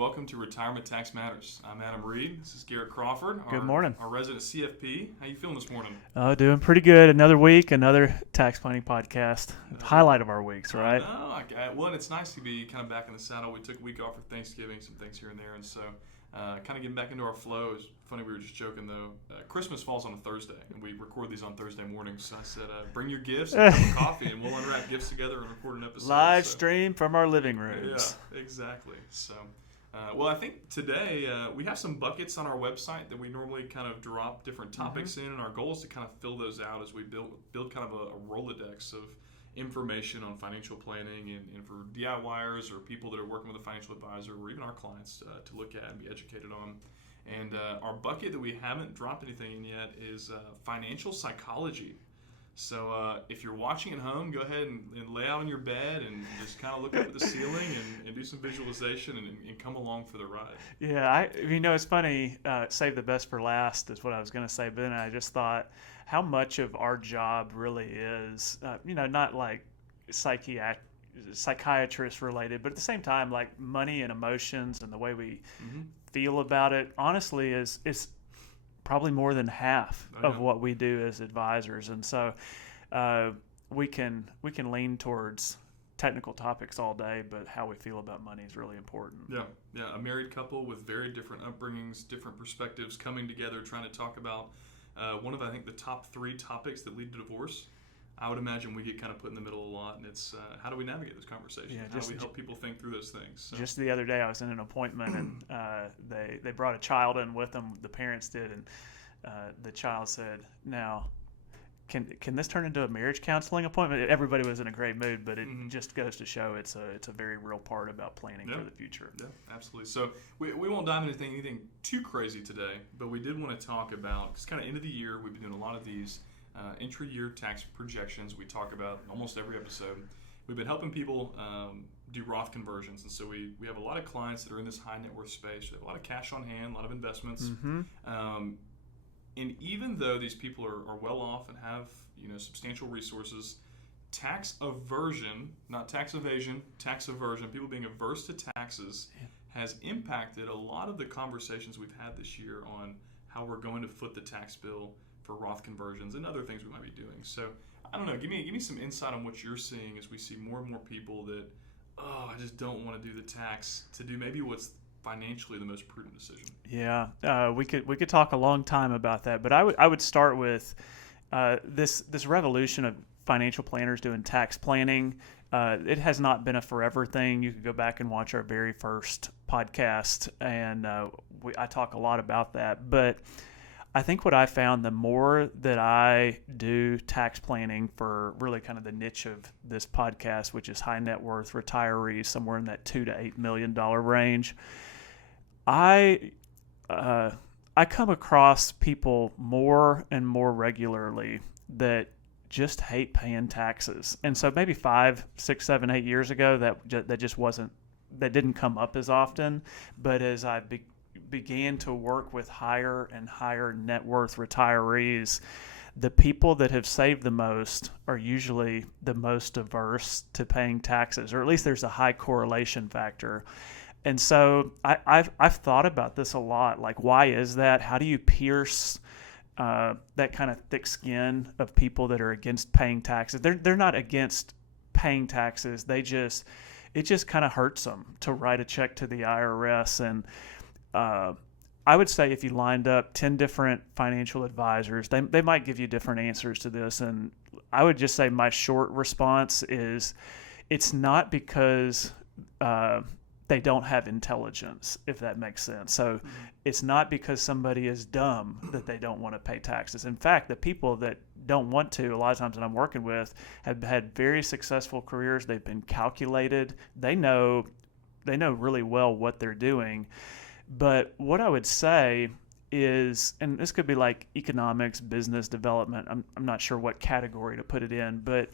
welcome to Retirement Tax Matters. I'm Adam Reed. This is Garrett Crawford. Good morning. Our resident CFP. How you feeling this morning? Doing pretty good. Another week, another tax planning podcast. Highlight of our weeks, right? Well, and it's nice to be kind of back in the saddle. We took a week off for Thanksgiving, some things here and there, and so kind of getting back into our flow. It's funny, we were just joking though. Christmas falls on a Thursday, and we record these on Thursday mornings. So I said, bring your gifts and have a coffee, and we'll unwrap gifts together and record an episode. Live stream from our living rooms. Yeah, exactly. So. Well, I think today we have some buckets on our website that we normally kind of drop different topics in, and our goal is to kind of fill those out as we build kind of a Rolodex of information on financial planning and for DIYers or people that are working with a financial advisor or even our clients to look at and be educated on. And our bucket that we haven't dropped anything in yet is financial psychology. So if you're watching at home, go ahead and lay out on your bed and just kind of look up at the ceiling and do some visualization and come along for the ride. Yeah, it's funny, save the best for last is what I was going to say, but then I just thought how much of our job really is, not like psychiatrist related, but at the same time, like money and emotions and the way we feel about it, honestly, is probably more than half of what we do as advisors. And so we can lean towards technical topics all day, but how we feel about money is really important. Yeah. A married couple with very different upbringings, different perspectives coming together, trying to talk about one of, I think, the top 3 topics that lead to divorce. I would imagine we get kind of put in the middle a lot, and it's how do we navigate those conversations? How do we help people think through those things? So. Just the other day, I was in an appointment, and they brought a child in with them. The parents did, and the child said, "Now, can this turn into a marriage counseling appointment?" Everybody was in a great mood, but it just goes to show it's a very real part about planning for the future. Yeah, absolutely. So we won't dive into anything too crazy today, but we did want to talk about, because kind of end of the year, we've been doing a lot of these intra-year tax projections we talk about almost every episode. We've been helping people do Roth conversions, and so we have a lot of clients that are in this high net worth space. They have a lot of cash on hand, a lot of investments, and even though these people are well off and have substantial resources, tax aversion, not tax evasion, tax aversion, people being averse to taxes, has impacted a lot of the conversations we've had this year on how we're going to foot the tax bill for Roth conversions and other things we might be doing. So I don't know, give me some insight on what you're seeing as we see more and more people that, I just don't want to do the tax, to do maybe what's financially the most prudent decision. Yeah, we could talk a long time about that, but I would start with this revolution of financial planners doing tax planning. It has not been a forever thing. You could go back and watch our very first podcast, and I talk a lot about that, but I think what I found, the more that I do tax planning for really kind of the niche of this podcast, which is high net worth retirees, somewhere in that $2 to $8 million range, I come across people more and more regularly that just hate paying taxes. And so maybe 5, 6, 7, 8 years ago, that didn't come up as often. But as I began to work with higher and higher net worth retirees, the people that have saved the most are usually the most averse to paying taxes, or at least there's a high correlation factor. And so I've thought about this a lot. Like, why is that? How do you pierce that kind of thick skin of people that are against paying taxes? They're not against paying taxes. It just kind of hurts them to write a check to the IRS. And I would say if you lined up 10 different financial advisors, they might give you different answers to this. And I would just say my short response is it's not because they don't have intelligence, if that makes sense. So it's not because somebody is dumb that they don't want to pay taxes. In fact, the people that don't want to, a lot of times that I'm working with, have had very successful careers. They've been calculated. They know really well what they're doing. But what I would say is, and this could be like economics, business development, I'm not sure what category to put it in, but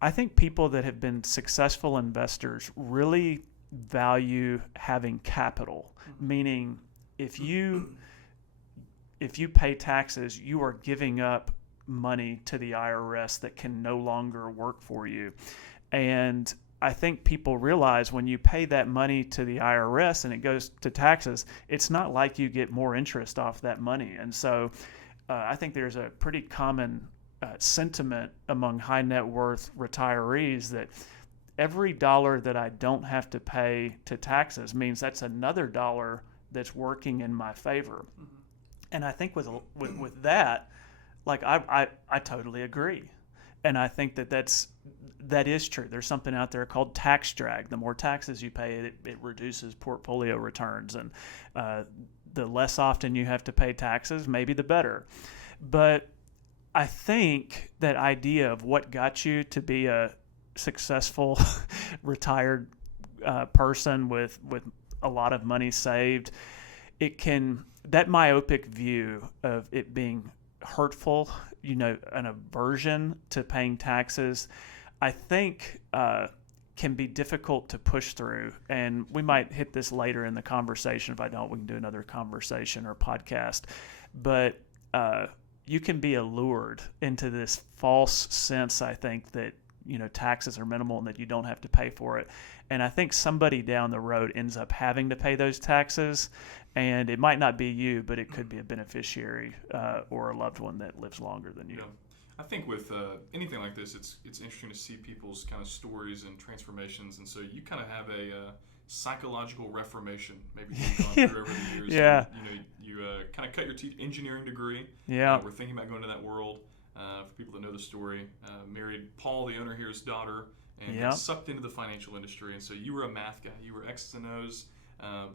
I think people that have been successful investors really value having capital, meaning if you pay taxes, you are giving up money to the IRS that can no longer work for you. And I think people realize when you pay that money to the IRS and it goes to taxes, it's not like you get more interest off that money. And so I think there's a pretty common sentiment among high net worth retirees that every dollar that I don't have to pay to taxes means that's another dollar that's working in my favor. Mm-hmm. And I think with that, like I totally agree. And I think that is true. There's something out there called tax drag. The more taxes you pay, it reduces portfolio returns. And the less often you have to pay taxes, maybe the better. But I think that idea of what got you to be a successful retired person with a lot of money saved, that myopic view of it being hurtful, an aversion to paying taxes, I think can be difficult to push through. And we might hit this later in the conversation. If I don't, we can do another conversation or podcast. But you can be allured into this false sense, I think, that taxes are minimal and that you don't have to pay for it. And I think somebody down the road ends up having to pay those taxes, and it might not be you, but it could be a beneficiary or a loved one that lives longer than you. Yeah. I think with anything like this, it's interesting to see people's kind of stories and transformations, and so you kind of have a psychological reformation maybe you've gone through over the years. Yeah. And, you kind of cut your teeth engineering degree. Yeah. We're thinking about going to that world. For people that know the story, married Paul, the owner here's daughter, and got sucked into the financial industry. And so you were a math guy, you were X's and O's,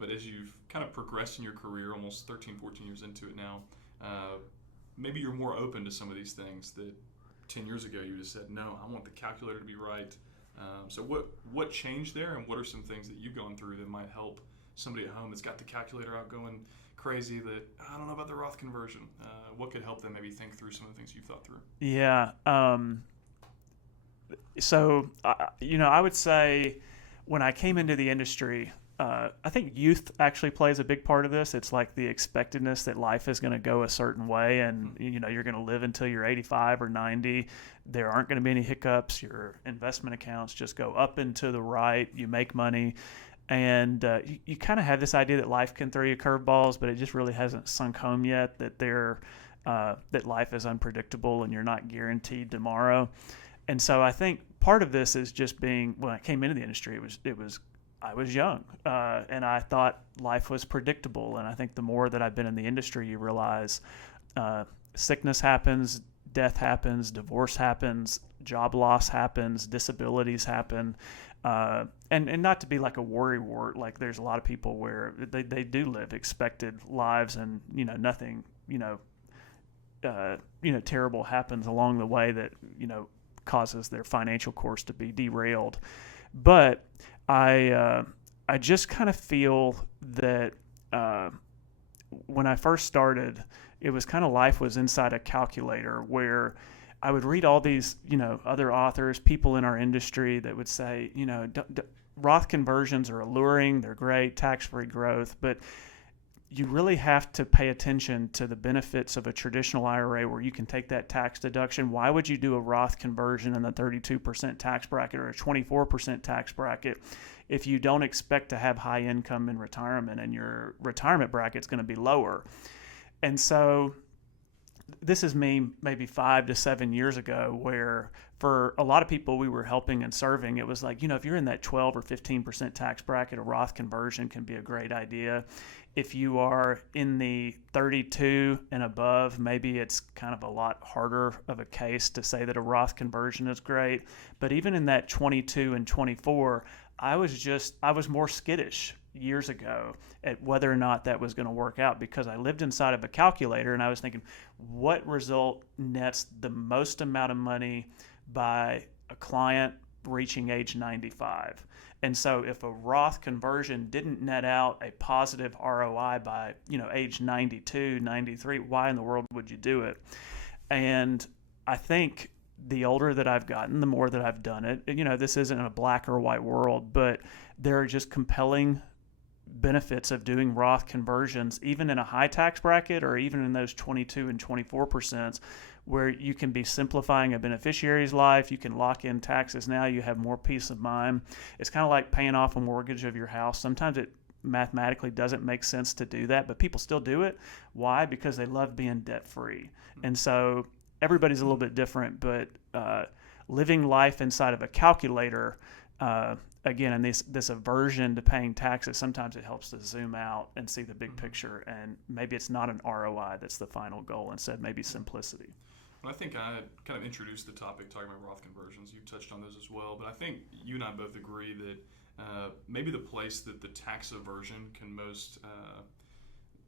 but as you've kind of progressed in your career, almost 13, 14 years into it now, maybe you're more open to some of these things that 10 years ago you just said, no, I want the calculator to be right. So what changed there, and what are some things that you've gone through that might help somebody at home that's got the calculator out going crazy that I don't know about the Roth conversion? What could help them maybe think through some of the things you've thought through? Yeah. So, I would say when I came into the industry, I think youth actually plays a big part of this. It's like the expectedness that life is going to go a certain way, and you're going to live until you're 85 or 90. There aren't going to be any hiccups. Your investment accounts just go up and to the right. You make money. And you kind of have this idea that life can throw you curveballs, but it just really hasn't sunk home yet that that life is unpredictable and you're not guaranteed tomorrow. And so I think part of this is just when I came into the industry, I was young and I thought life was predictable. And I think the more that I've been in the industry, you realize sickness happens, death happens, divorce happens, job loss happens, disabilities happen. And not to be like a worrywart, like there's a lot of people where they do live expected lives and, nothing, terrible happens along the way that, causes their financial course to be derailed. But I just kind of feel that when I first started, it was kind of life was inside a calculator where I would read all these, other authors, people in our industry that would say, Roth conversions are alluring, they're great, tax-free growth, but you really have to pay attention to the benefits of a traditional IRA where you can take that tax deduction. Why would you do a Roth conversion in the 32% tax bracket or a 24% tax bracket if you don't expect to have high income in retirement and your retirement bracket's going to be lower? And so this is me maybe 5 to 7 years ago where for a lot of people we were helping and serving, it was like, if you're in that 12 or 15% tax bracket, a Roth conversion can be a great idea. If you are in the 32 and above, maybe it's kind of a lot harder of a case to say that a Roth conversion is great. But even in that 22 and 24, I was more skittish years ago at whether or not that was going to work out because I lived inside of a calculator and I was thinking, what result nets the most amount of money by a client reaching age 95? And so if a Roth conversion didn't net out a positive ROI by, age 92, 93, why in the world would you do it? And I think the older that I've gotten, the more that I've done it, this isn't a black or white world, but there are just compelling benefits of doing Roth conversions, even in a high tax bracket or even in those 22 and 24%, where you can be simplifying a beneficiary's life. You can lock in taxes now. You have more peace of mind. It's kind of like paying off a mortgage of your house. Sometimes it mathematically doesn't make sense to do that, but people still do it. Why? Because they love being debt-free. And so everybody's a little bit different, but living life inside of a calculator, again, and this aversion to paying taxes, sometimes it helps to zoom out and see the big picture, and maybe it's not an ROI that's the final goal, instead maybe simplicity. Well, I think I kind of introduced the topic talking about Roth conversions. You touched on those as well, but I think you and I both agree that maybe the place that the tax aversion can most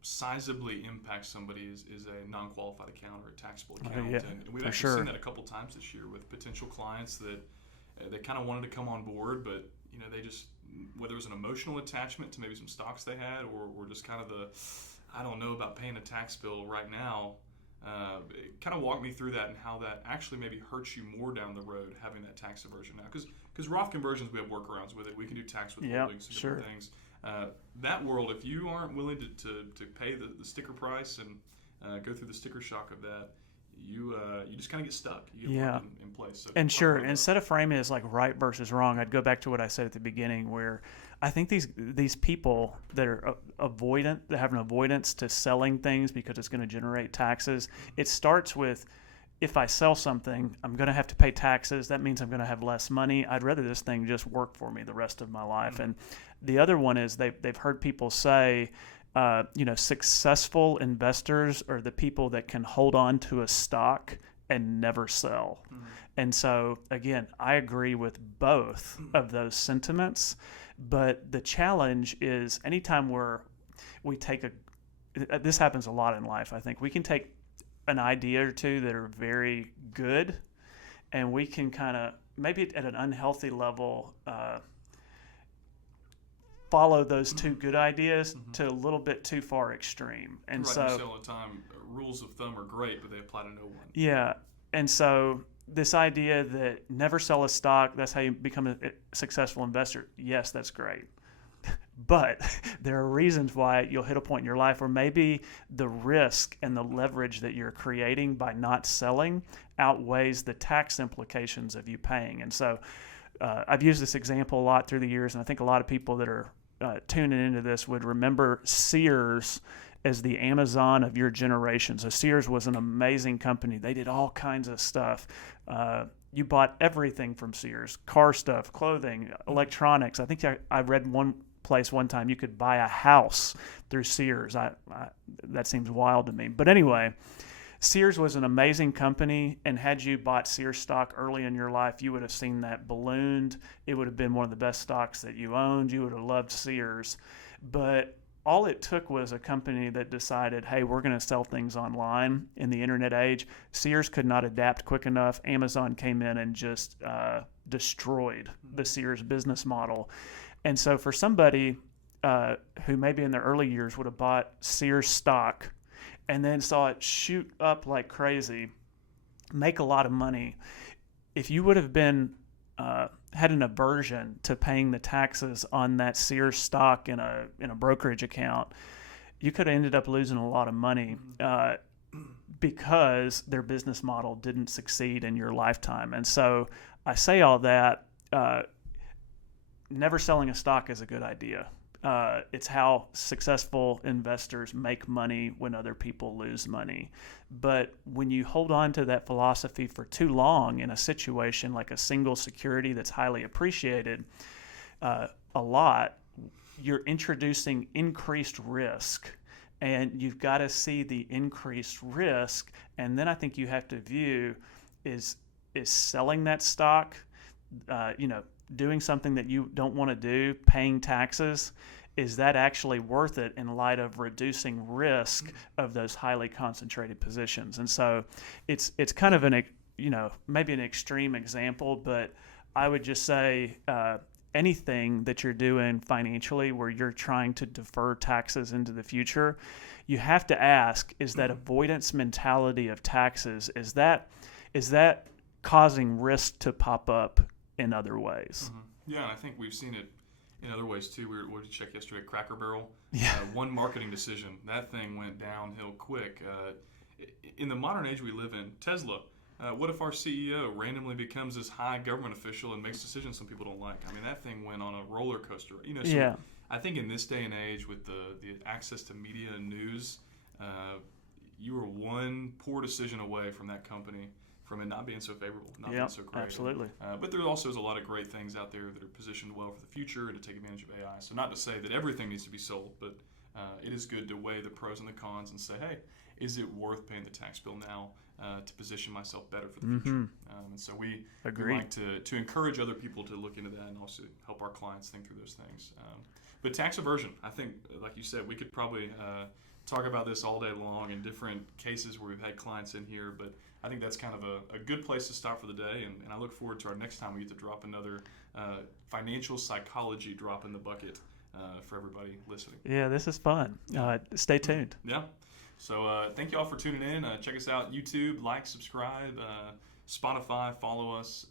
sizably impact somebody is a non-qualified account or a taxable account. Yeah, and we've actually seen that a couple times this year with potential clients that they kind of wanted to come on board, but they just, whether it was an emotional attachment to maybe some stocks they had, or just kind of I don't know about paying a tax bill right now. Kind of walk me through that and how that actually maybe hurts you more down the road having that tax aversion now. Because Roth conversions, we have workarounds with it. We can do tax withholdings and different things. That world, if you aren't willing to pay the sticker price and go through the sticker shock of that, you just kind of get stuck. You get in place. So and sure, instead of framing it as like right versus wrong, I'd go back to what I said at the beginning, where I think these people that are avoidant, that have an avoidance to selling things because it's going to generate taxes, it starts with, if I sell something, I'm going to have to pay taxes. That means I'm going to have less money. I'd rather this thing just work for me the rest of my life. And the other one is they've heard people say, successful investors are the people that can hold on to a stock and never sell. And so, again, I agree with both of those sentiments. But the challenge is anytime we take this happens a lot in life, I think. We can take an idea or two that are very good, and we can kind of, maybe at an unhealthy level, follow those two good ideas to a little bit too far extreme. And right, so, you say all the time, rules of thumb are great, but they apply to no one. Yeah. And so this idea that never sell a stock, that's how you become a successful investor. Yes, that's great. But there are reasons why you'll hit a point in your life where maybe the risk and the leverage that you're creating by not selling outweighs the tax implications of you paying. And so I've used this example a lot through the years, and I think a lot of people that are tuning into this would remember Sears as the Amazon of your generation. So Sears was an amazing company. They did all kinds of stuff. You bought everything from Sears: car stuff, clothing, electronics. I think I read one place one time you could buy a house through Sears. That seems wild to me. But anyway, Sears was an amazing company, and had you bought Sears stock early in your life, you would have seen that ballooned. It would have been one of the best stocks that you owned. You would have loved Sears. But all it took was a company that decided, hey, we're going to sell things online in the internet age. Sears could not adapt quick enough. Amazon came in and just destroyed the Sears business model. And so for somebody who maybe in their early years would have bought Sears stock and then saw it shoot up like crazy, make a lot of money, if you would have been had an aversion to paying the taxes on that Sears stock in a brokerage account, you could have ended up losing a lot of money because their business model didn't succeed in your lifetime. And so I say all that, never selling a stock is a good idea. It's how successful investors make money when other people lose money. But when you hold on to that philosophy for too long in a situation like a single security that's highly appreciated a lot, you're introducing increased risk. And you've got to see the increased risk. And then I think you have to view is selling that stock, doing something that you don't want to do, paying taxes, is that actually worth it in light of reducing risk of those highly concentrated positions? And so it's kind of maybe an extreme example, but I would just say anything that you're doing financially where you're trying to defer taxes into the future, you have to ask, is that avoidance mentality of taxes, is that causing risk to pop up in other ways? Yeah, I think we've seen it in other ways too. We checked yesterday, Cracker Barrel. Yeah. One marketing decision, that thing went downhill quick. In the modern age we live in, Tesla. What if our CEO randomly becomes this high government official and makes decisions some people don't like? I mean, that thing went on a roller coaster. So Yeah. I think in this day and age, with the access to media and news, you are one poor decision away from that company from it not being so favorable, not being so great. Absolutely. But there also is a lot of great things out there that are positioned well for the future and to take advantage of AI. So not to say that everything needs to be sold, but it is good to weigh the pros and the cons and say, hey, is it worth paying the tax bill now to position myself better for the future? And so we like to encourage other people to look into that and also help our clients think through those things. But tax aversion, I think, like you said, we could probably talk about this all day long in different cases where we've had clients in here, but I think that's kind of a good place to stop for the day, and I look forward to our next time we get to drop another financial psychology drop in the bucket for everybody listening. Yeah, this is fun. Stay tuned. Yeah. So thank you all for tuning in. Check us out, YouTube, like, subscribe, Spotify, follow us,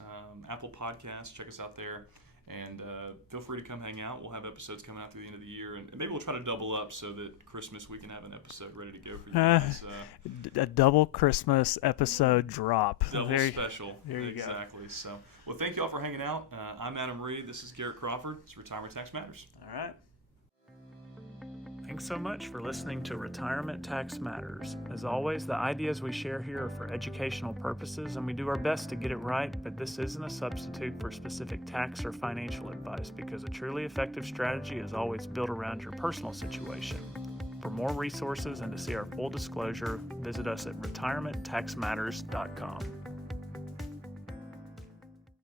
Apple Podcasts, check us out there. And feel free to come hang out. We'll have episodes coming out through the end of the year. And maybe we'll try to double up so that Christmas we can have an episode ready to go for you guys. A double Christmas episode drop. Double special. There you exactly. Go. So, well, thank you all for hanging out. I'm Adam Reed. This is Garrett Crawford. It's Retirement Tax Matters. All right. Thanks so much for listening to Retirement Tax Matters. As always, the ideas we share here are for educational purposes, and we do our best to get it right, but this isn't a substitute for specific tax or financial advice, because a truly effective strategy is always built around your personal situation. For more resources and to see our full disclosure, visit us at retirementtaxmatters.com.